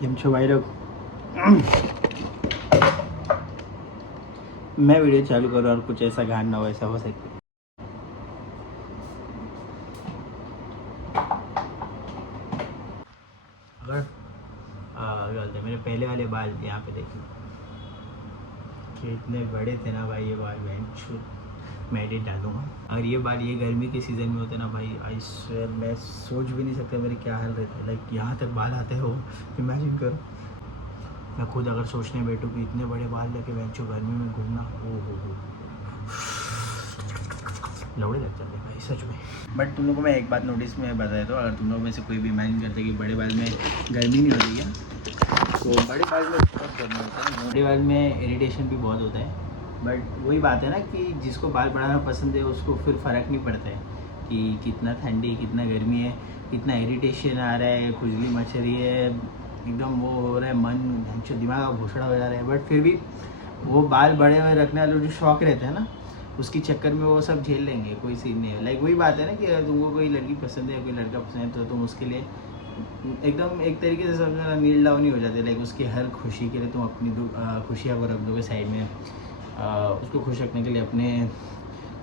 કેમ છો ભાઈ लोग? मैं वीडियो चालू करूँ और कुछ ऐसा गान ना हो, ऐसा हो सकता है? अगर मेरे पहले वाले बाल यहाँ पे देखिए कि इतने बड़े थे ना भाई, ये बाल मैं एडिट डालूंगा। और ये बाल ये गर्मी के सीज़न में होते ना भाई, आई स्वेयर मैं सोच भी नहीं सकता मेरे क्या हाल रहता है। लाइक यहाँ तक बाल आते हो, इमेजिन करो। मैं खुद अगर सोचने बैठूँ कि इतने बड़े बाल लेके बेंचो गर्मी में घूमना, हो लौड़े लग जाते भाई सच में। बट तुम लोगों को मैं एक बात नोटिस में बता देता हूँ, अगर तुम लोग में से कोई भी इमेजिन करते कि बड़े बाल में गर्मी नहीं होती है, तो बड़े बाल में बहुत गर्मी होता है। बड़े बाल में इरिटेशन भी बहुत होता है। बट वही बात है ना कि जिसको बाल बढ़ाना पसंद है उसको फिर फ़र्क नहीं पड़ता है कि कितना ठंडी कितना गर्मी है, कितना इरिटेशन आ रहा है, खुजली मच रही है, एकदम वो हो रहा है, मन दिमाग घुसड़ा हो जा रहा है। बट फिर भी वो बाल बड़े हुए रखने वाले जो शौक रहते हैं ना, उसकी चक्कर में वो सब झेल लेंगे, कोई सीन नहीं है। लाइक वही बात है ना कि अगर तुमको कोई लड़की पसंद है, कोई लड़का पसंद है, तो तुम उसके लिए एकदम एक तरीके से समझना नील डाउन ही हो जाते। लाइक उसकी हर खुशी के लिए तुम अपनी खुशियाँ को रख दोगे साइड में। उसको खुश रखने के लिए अपने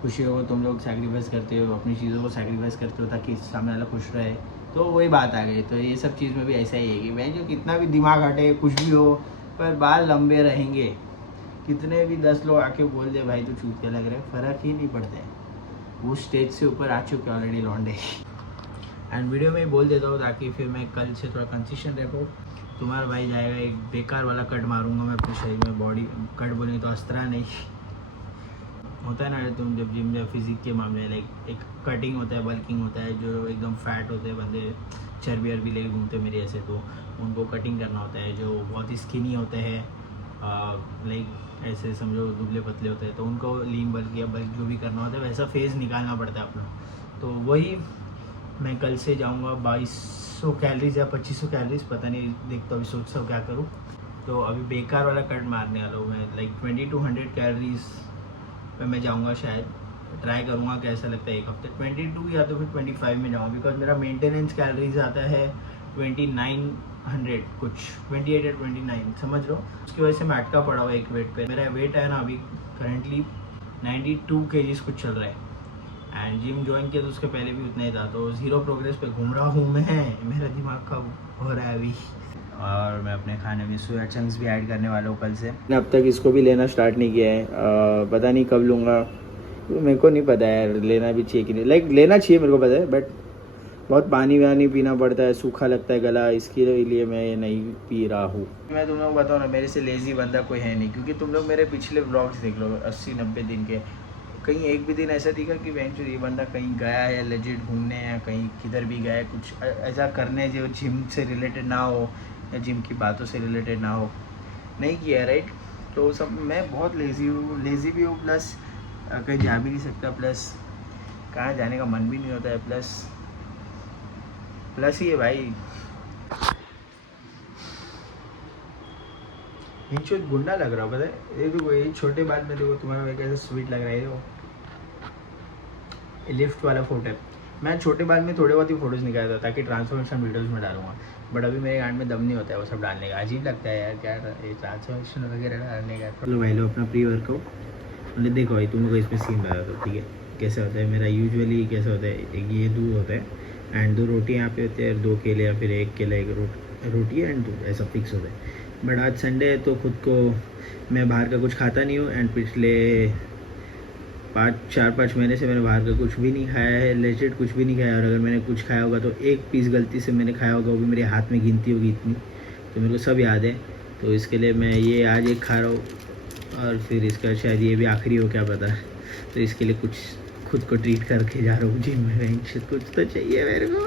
खुशियों को तुम लोग सैक्रिफाइस करते हो, अपनी चीज़ों को सैक्रिफाइस करते हो ताकि सामने वाला खुश रहे। तो वही बात आ गई। तो ये सब चीज़ में भी ऐसा ही है कि भाई जो कितना भी दिमाग हटे कुछ भी हो, पर बाल लंबे रहेंगे। कितने भी 10 लोग आके बोल दे भाई तो चूतिया लग रहा है, फ़र्क ही नहीं पड़ता है। वो स्टेज से ऊपर आ चुके ऑलरेडी लौंडे। एंड वीडियो में ही बोल देता हूँ ताकि फिर मैं कल से थोड़ा कंसिस्टेंट रह पाऊँ। तुम्हारा भाई जाएगा एक बेकार वाला कट मारूंगा मैं अपने शरीर में, बॉडी कट बोलेंगे तो अस्त्रा नहीं होता है ना। तुम जब जिम या फिजिक के मामले लाइक एक कटिंग होता है, बल्किंग होता है, जो एकदम फैट होते हैं बंदे, चर्बी अरबी लेके घूमते मेरे ऐसे, तो उनको कटिंग करना होता है। जो बहुत ही स्किनी होते हैं, लाइक ऐसे समझो दुबले पतले होते हैं, तो उनको लीन बल्क या बल्क जो भी करना होता है वैसा फेस निकालना पड़ता है अपना। तो वही मैं कल से जाऊँगा 2200 कैलोरीज या 2500 कैलोरीज, पता नहीं, देखता अभी सोचता हूँ क्या करूँ। तो अभी बेकार वाला कट मारने वाला हूँ मैं, लाइक 2200 कैलोरीज पे मैं जाऊँगा शायद। ट्राई करूँगा कैसा लगता है एक हफ्ते, 22 या तो फिर 25 में जाऊँगा। बिकॉज मेरा मेंटेनेंस कैलोरीज आता है 2900 कुछ, 28 या 29 समझ लो। उसकी वजह से मैं अटका पड़ा हुआ एक वेट पे। मेरा वेट है ना अभी करंटली 92 kg कुछ चल रहा है। एंड जिम ज्वाइन किया तो उसके पहले भी उतना ही था, तो 0 प्रोग्रेस पे घूम रहा हूँ मैं। मेरा दिमाग कब हो रहा है अभी। और मैं अपने खाने में सोया चंक्स भी ऐड करने वाला हूँ कल से। अब तक इसको भी लेना स्टार्ट नहीं किया है, पता नहीं कब लूँगा। तो मेरे को नहीं पता है लेना भी चाहिए कि नहीं। लाइक लेना चाहिए मेरे को पता है, बट बहुत पानी वानी पीना पड़ता है, सूखा लगता है गला, इसके लिए मैं ये नहीं पी रहा हूँ। मैं तुम लोग बताऊँ ना, मेरे से लेज़ी बंदा कोई है नहीं, क्योंकि तुम लोग मेरे पिछले व्लॉग्स देख लो 80-90 दिन के, कहीं एक भी दिन ऐसा दिखा कि वेंचर ये बंदा कहीं गया है लेजिट घूमने, या कहीं किधर भी गया है कुछ ऐसा करने जो जिम से रिलेटेड ना हो या जिम की बातों से रिलेटेड ना हो, नहीं किया राइट। तो सब मैं बहुत लेज़ी भी हूँ, प्लस कहीं जा भी नहीं सकता, प्लस कहाँ जाने का मन भी नहीं होता है, प्लस ही है भाई। इंचो गुंडा लग रहा हो पता है। ये देखो ये छोटे बाल में देखो तुम्हारा भाई कैसे स्वीट लग रहा है। देखो लिफ्ट वाला फोटो है। मैं छोटे बाल में थोड़े बहुत ही फोटोज़ निकालता था ताकि ट्रांसफॉर्मेशन वीडियोज़ में डालूंगा, बट अभी मेरे गांड में दम नहीं होता है वो सब डालने का। अजीब लगता है यार, क्या ये ट्रांसफॉर्मेशन वगैरह डालने का। चलो भाई लो अपना प्री वर्कआउट, मतलब देखो भाई तुम लोग इसमें सीन बता दो ठीक है कैसे होता है मेरा। यूजुअली कैसे होता है, एक ये दूध होता है एंड 2 रोटी यहाँ पे होते हैं, 2 केले या फिर 1 केला 1 रोटी एंड दूध, ऐसा फिक्स होता है। बट आज संडे है तो खुद को मैं बाहर का कुछ खाता नहीं हूँ, एंड पिछले 4-5 महीने से मैंने बाहर का कुछ भी नहीं खाया है, लेजिट कुछ भी नहीं खाया। और अगर मैंने कुछ खाया होगा तो एक पीस गलती से मैंने खाया होगा, वो भी मेरे हाथ में गिनती होगी इतनी, तो मेरे को सब याद है। तो इसके लिए मैं ये आज एक खा रहा हूँ और फिर इसका शायद ये भी आखिरी हो क्या पता। तो इसके लिए कुछ खुद को ट्रीट करके जा रहा हूँ जिम में, कुछ तो चाहिए मेरे को।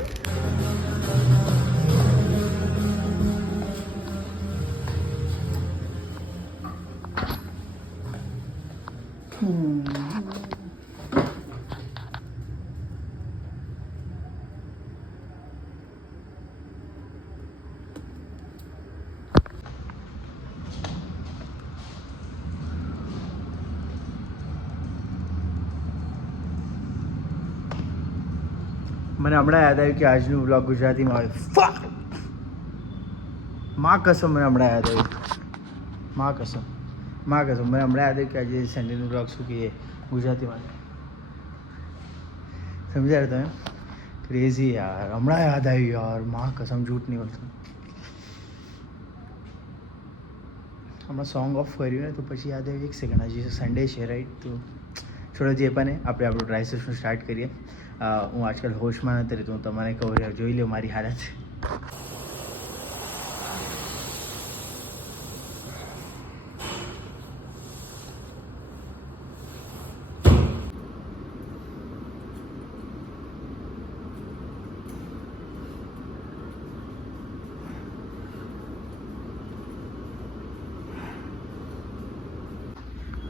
મને હમણાં યાદ આવ્યું કે આજનું વ્લોગ ગુજરાતીમાં આવે. માં કસમ મને હમણાં યાદ આવ્યું, માં કસમ મને હમણાં યાદ આવ્યું કે આજે સન્ડેનું બ્લોગ શું કહીએ ગુજરાતીમાં, સમજ્યા તમે? ક્રેઝી યાર, હમણાં યાદ આવ્યું યાર, માં કસમ જૂઠ નહીં બોલતો. હમણાં સોંગ ઓફ કર્યું ને તો પછી યાદ આવ્યું, એક સેકન્ડ, હજી સન્ડે છે રાઈટ, તો છોડો જે પણ આપણે આપણું ટ્રાય સેશન સ્ટાર્ટ કરીએ. હું આજકાલ હોશમાં નથી રહેતો, હું તમારે કહું, જોઈ લો મારી હાલત.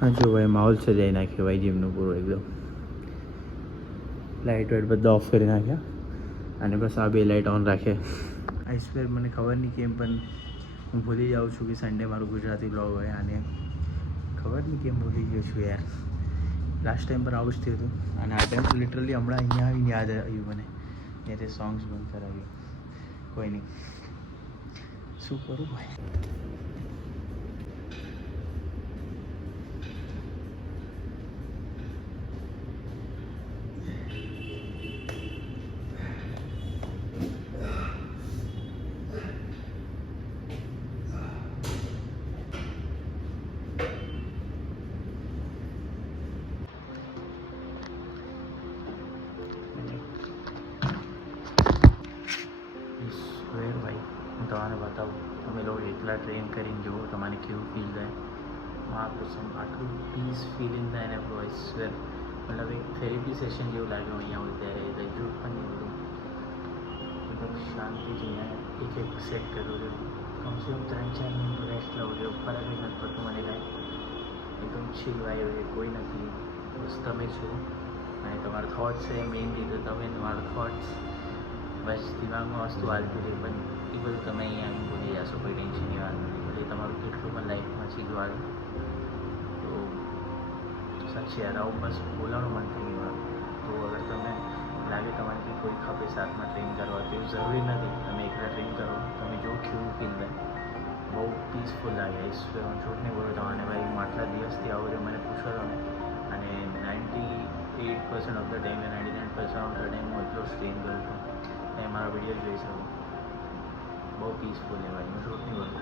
હા જો ભાઈ, માહોલ સજાઈ નાખ્યો ભાઈ જીમનું પૂરું એકદમ. લાઇટ વાઇટ બધા ઓફ કરી નાખ્યા અને બસ આ બે લાઇટ ઓન રાખે. આઈ સ્વેર મને ખબર નહીં કેમ પણ હું ભૂલી જાઉં છું કે સન્ડે મારું ગુજરાતી બ્લોગ હોય, અને ખબર નહીં કેમ ભૂલી ગયો છું યાર. લાસ્ટ ટાઈમ પર આવું જ થયું હતું, અને આ ટાઈમ તો લિટરલી હમણાં અહીંયા આવીને યાદ આવ્યું મને, ત્યારે સોંગ્સ બંધ કરાવ્યું. કોઈ નહીં, શું કરું ભાઈ. ભાઈ હું તમારે બતાવું, તમે લોકો એકલા ટ્રેન કરીને જુઓ તમારે કેવું ફીલ થાય. મહાકૃષ્ણ આટલું પીસ ફિલિંગ થાય ને બ્રો, આઈ સ્વેર મતલબ એક થેરેપી સેશન જેવું લાગ્યું અહીંયા હોય ત્યારે. કંઈ જૂઠ પણ નહીં બધું, મતલબ શાંતિથી અહીંયા એક એક સેટ કર્યું છે. કમસે કમ 3-4 મિનિટ રેસ્ટ લઉં છું, ફરક નથી પડતું મને કાંઈ. એકદમ ચીલ વાય હોય, કોઈ નથી, બસ તમે છો અને તમારા થોટ્સ છે. મેઇન રીતે તમે તમારા થોટ્સ બસ દિમાગમાં વસ્તુ હાલતી રહી, પણ એ બધું તમે અહીંયા આવીને ભૂલી જશો, કોઈ ટેન્શનની વાત નથી. ભલે તમારું કેટલું પણ લાઈફમાં ચીજ વાળે તો સાચી યાર આવું બસ બોલાવવાનું મન થઈ ગયું. તો અગર તમે લાગે તમારે કે કોઈ ખપે સાથમાં ટ્રેન કરવા, તો એવું જરૂરી નથી તમે એકલા ટ્રેન કરો, તમે જો કેવું ફીલ થાય, બહુ પીસફુલ લાગે. હું છૂટ નહીં બોલું તમારે ભાઈ, હું આટલા દિવસથી આવું છું, મને પૂછો તમે, અને 98% of the time 99% of the time હું એટલો ટ્રેન કરું છું. તમે મારા વિડીયો જોઈ શકો, બહુ પીસફુલ છે ભાઈ, હું છૂટ નહીં બોલું.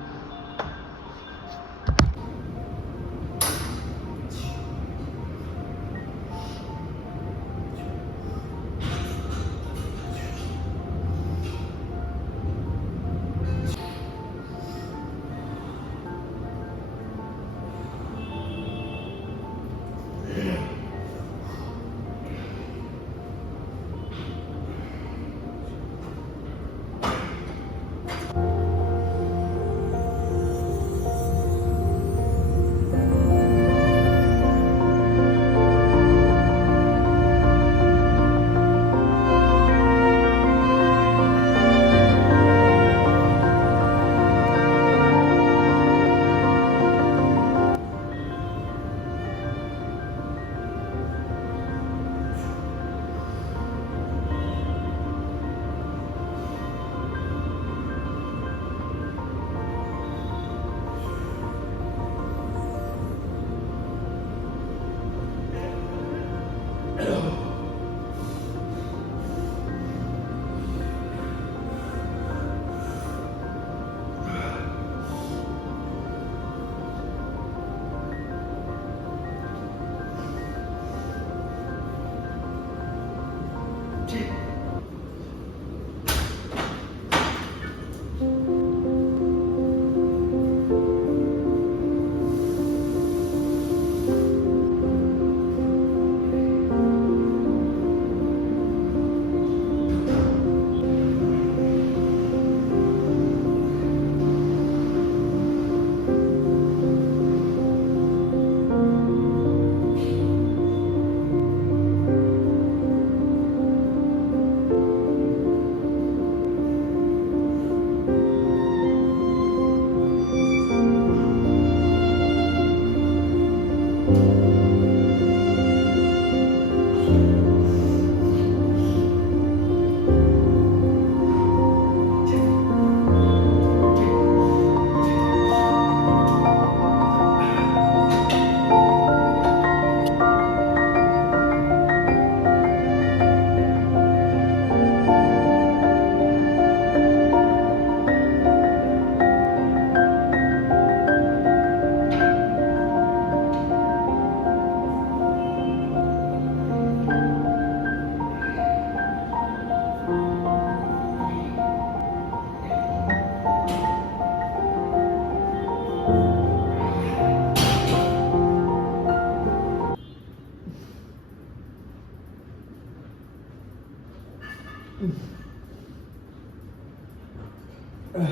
મારું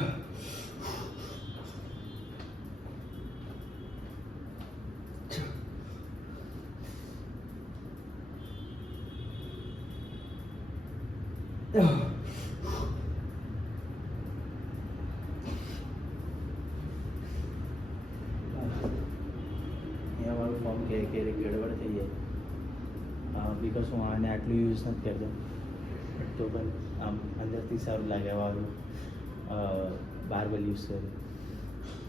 ફોર્મ ક્યારેક ગડબડ થઈ જાય બિકોઝ હું આને આટલું યુઝ નથી કરતો, બટ તો પણ આમ અંદરથી સારું લાગે મારું બાર્બલ યુઝ કરે,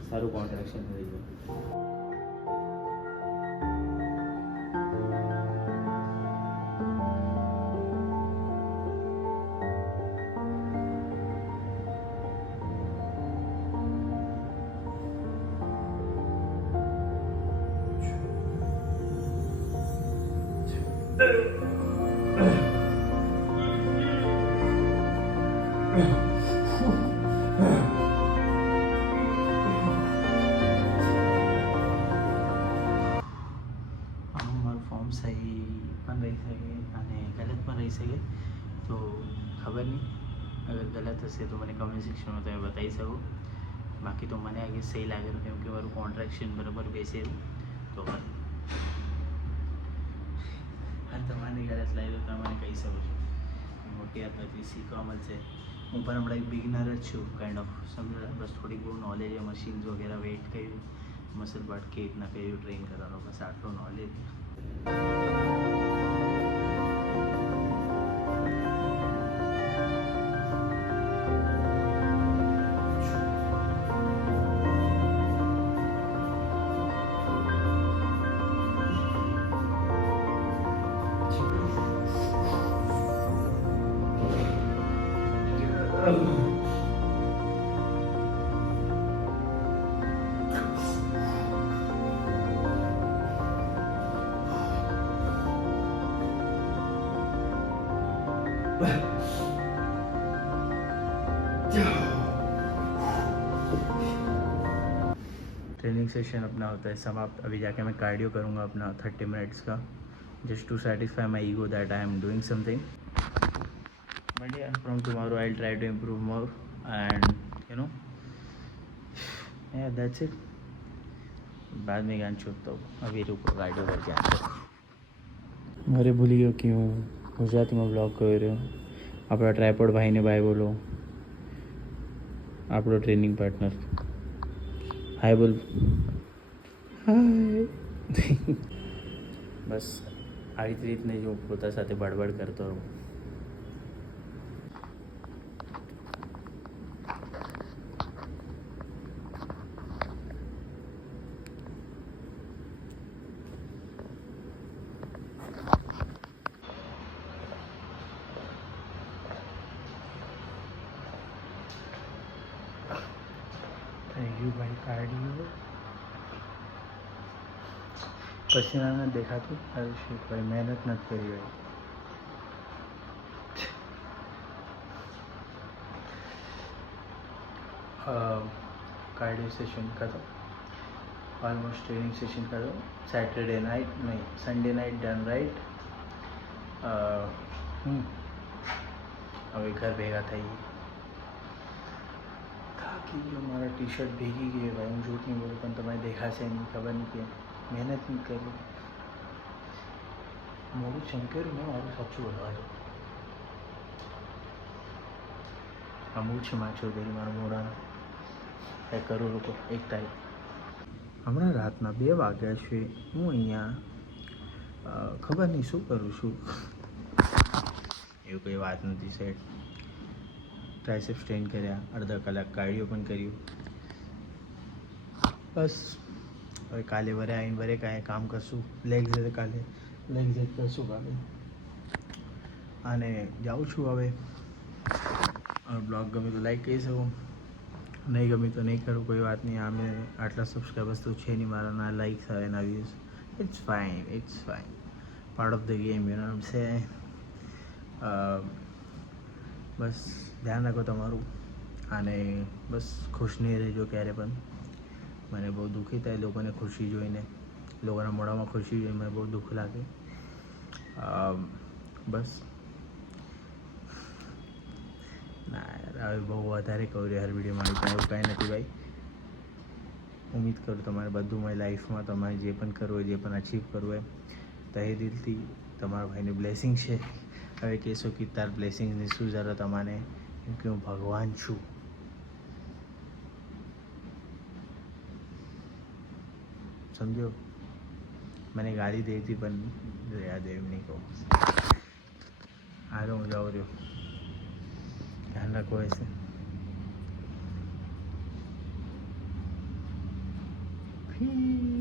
સારું કોન્ટ્રાક્શન થઈ જાય. મારું ફોર્મ સહી પણ રહી શકે અને ગલત પણ રહી શકે, તો ખબર નહીં. અગર ગલત હશે તો મને કમેન્ટ સેક્શનમાં તમે બતાવી શકો. બાકી તો મને આગે સહી લાગેલું, કેમ કે મારું કોન્ટ્રાક્શન બરાબર બેસેલું. તો અને તમારે ગલત લાગ્યું તો તમે મને કહી શકો છો. મોટી વાત પછી શીખવા મળશે. હું પણ હમણાં એક બિગનર જ છું, કાઇન્ડ ઓફ સમજો. બસ થોડીક બહુ નોલેજ છે, મશીન્સ વગેરે વેઇટ કર્યું, મસલ પાર્ટ કે રીતના કયું ટ્રેન કરવાનો, બસ આટલું નોલેજ. ट्रेनिंग सेशन अपना होता है समाप्त. अभी जाके मैं कार्डियो करूँगा अपना 30 मिनट्स का, just to satisfy my ego that I am doing something. But yeah, from tomorrow I'll try to improve more and yeah, that's it. बाद में गान छूटता हूँ. अभी रुको कार्डियो करके आते. અરે ભૂલી ગયો કે હું ગુજરાતીમાં બ્લોગ કરી રહ્યો. આપણા ટ્રાયપોડ ભાઈને બાય બોલો, આપણો ટ્રેનિંગ પાર્ટનર. હાય બોલ. હાય. બસ આવી જ રીતને જો પોતા સાથે બડબડ કરતો રહું. થેન્ક યુ ભાઈ કાર્ડિયો. પસીના નથી દેખાતું. અરે શું ભાઈ, મહેનત નથી કરી ભાઈ. कार्डियो सेशन खत्म, ऑलमोस्ट ट्रेनिंग सेशन खत्म. सैटरडे नाइट नहीं, संडे नाइट डन राइट. હવે ઘર ભેગા થઈ. થાકી ગયો. મારા ટી શર્ટ ભેગી ગઈ ભાઈ. હું જૂઠ નહીં બોલું, પણ તમારે દેખાશે નહીં. ખબર નહીં કે મહેનત નહીં કરી. મોડું ચમકેલું ને મારું, સાચું બોલવા. આ મૂળ છે માછો દેરી મારા મોઢાના. કંઈ કરું લોકો એક ટાઈપ. હમણાં રાતના 2 વાગ્યા છે. હું અહીંયા ખબર નહીં શું કરું છું. એવું કંઈ વાત નથી. સેટ ટ્રાયસેપ સ્ટ્રેન કર્યા, અડધા કલાક કાર્ડિયો પણ કર્યું. બસ હવે કાલે વરે આવીને વરે કાંઈ કામ કરશું. લેગ કાલે લેગ કરશું કાલે. અને જાઉં છું હવે. બ્લોગ ગમે તો લાઈક કરી શકો, નહીં ગમે તો નહીં કરું, કોઈ વાત નહીં. આમે આટલા સબસ્ક્રાઈબર્સ તો છે નહીં મારા, ના લાઈક્સ આવે ના views. It's fine, it's fine. Part of the game, you know આમ સે. બસ ધ્યાન રાખો તમારું, અને બસ ખુશ નહીં રહેજો ક્યારે પણ. મને બહુ દુઃખી થાય લોકોને ખુશી જોઈને, લોકોના મોઢામાં ખુશી જોઈને મને બહુ દુઃખ લાગે. બસ ના યાર હવે બહુ વધારે કહું યાર વિડીયોમાં એવું કાંઈ નથી ભાઈ. ઉમ્મીદ કરું તમારે બધું મારી લાઈફમાં તમારે જે પણ કરવું હોય, જે પણ અચીવ કરવું હોય, તહે દિલથી તમારા ભાઈની બ્લેસિંગ છે. હવે કહેશો કે તાર બ્લેસિંગની શું જરૂરત અમારે, કેમ કે હું ભગવાન છું. સમજો. મને ગાડી દે હતી પણ યાદ એમ નહીં કહું. હાલો હું જાઉં રહ્યો. ધ્યાન રાખો ऐसे. ફી